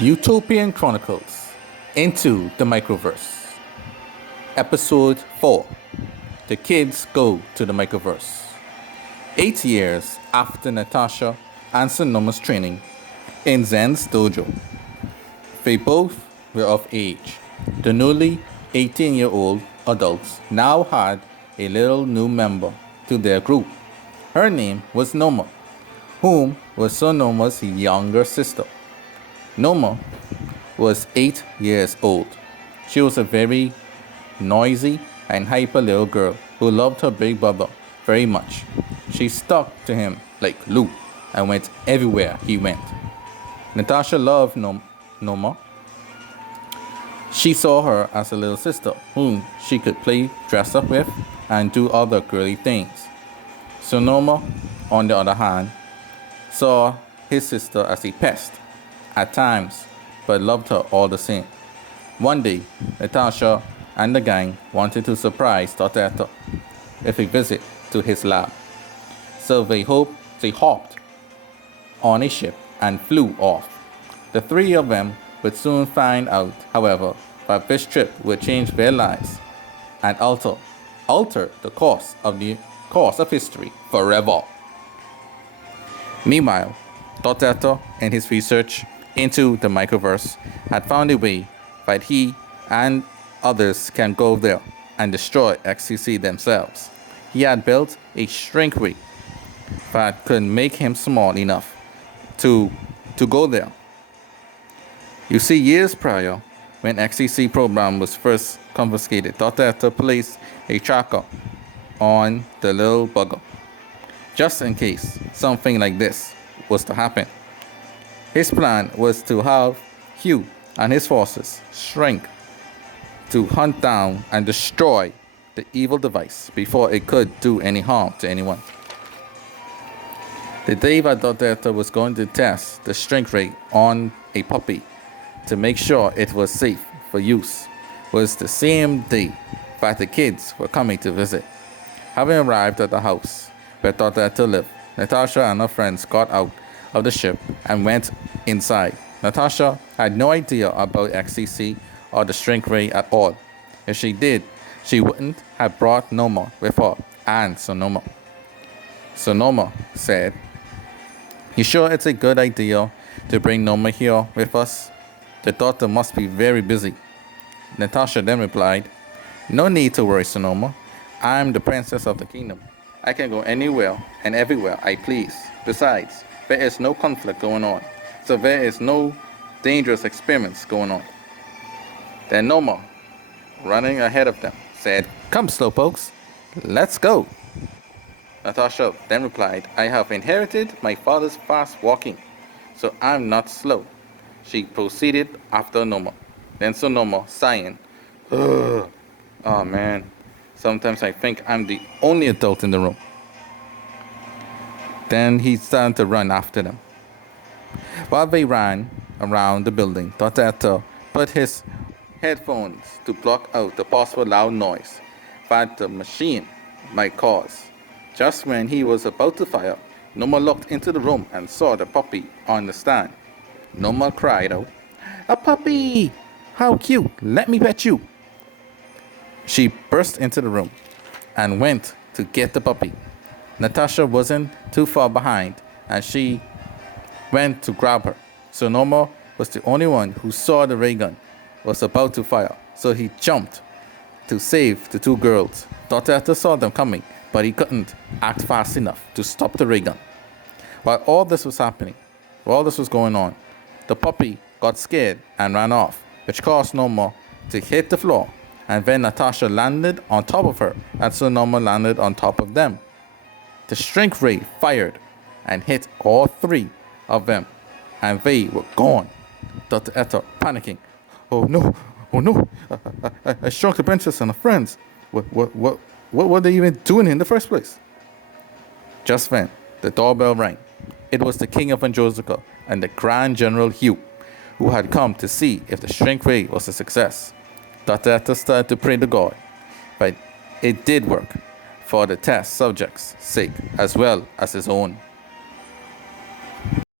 Utopian Chronicles Into the Microverse. Episode 4. The Kids Go to the Microverse. 8 years after Natasha and Sonoma's training in Zen's dojo, they both were of age. The newly 18-year-old adults now had a little new member to their group. Her name was Noma, whom was Sonoma's younger sister. Noma was 8 years old. She was a very noisy and hyper little girl who loved her big brother very much. She stuck to him like glue and went everywhere he went. Natasha loved Noma. She saw her as a little sister whom she could play dress up with and do other girly things. Sonoma, on the other hand, saw his sister as a pest at times, but loved her all the same. One day, Natasha and the gang wanted to surprise Dr. Etta with a visit to his lab. So they hopped on a ship and flew off. The three of them would soon find out, however, that this trip would change their lives and alter the course of history forever. Meanwhile, Dr. Etta, in his research into the Microverse, had found a way that he and others can go there and destroy XCC themselves. He had built a shrink ray that could make him small enough to go there. You see, years prior, when XCC program was first confiscated, Dr. Etta placed a tracker on the little bugger, just in case something like this was to happen. His plan was to have Hugh and his forces shrink to hunt down and destroy the evil device before it could do any harm to anyone. The day that Dr. Etta was going to test the shrink ray on a puppy to make sure it was safe for use was the same day that the kids were coming to visit. Having arrived at the house where Dr. Etta lived, Natasha and her friends got out of the ship and went inside. Natasha had no idea about XCC or the shrink ray at all. If she did, she wouldn't have brought Noma with her and Sonoma. Sonoma said, "You sure it's a good idea to bring Noma here with us? The doctor must be very busy." Natasha then replied, "No need to worry, Sonoma. I'm the princess of the kingdom. I can go anywhere and everywhere I please. Besides, there is no conflict going on, so there is no dangerous experiments going on." Then Noma, running ahead of them, said, "Come, slowpokes, let's go." Natasha then replied, "I have inherited my father's fast walking, so I'm not slow." She proceeded after Noma. Then Sonoma, sighing, "Ugh, oh man, sometimes I think I'm the only adult in the room." Then he started to run after them. While they ran around the building, Dr. Etta put his headphones to block out the possible loud noise that the machine might cause. Just when he was about to fire, Noma looked into the room and saw the puppy on the stand. Noma cried out, "A puppy! How cute! Let me pet you!" She burst into the room and went to get the puppy. Natasha wasn't too far behind and she went to grab her. Sonoma was the only one who saw the ray gun was about to fire, so he jumped to save the two girls. Dr. Etta saw them coming, but he couldn't act fast enough to stop the ray gun. While all this was going on, the puppy got scared and ran off, which caused Noma to hit the floor, and then Natasha landed on top of her, and Sonoma landed on top of them. The shrink ray fired and hit all three of them, and they were gone. Dr. Etta panicking, "Oh no, I shrunk the princess and her friends. What were they even doing in the first place?" Just then, the doorbell rang. It was the King of Anjosica and the Grand General Hugh, who had come to see if the shrink ray was a success. Dr. Etta started to pray to God, but it did work for the test subjects' sake as well as his own.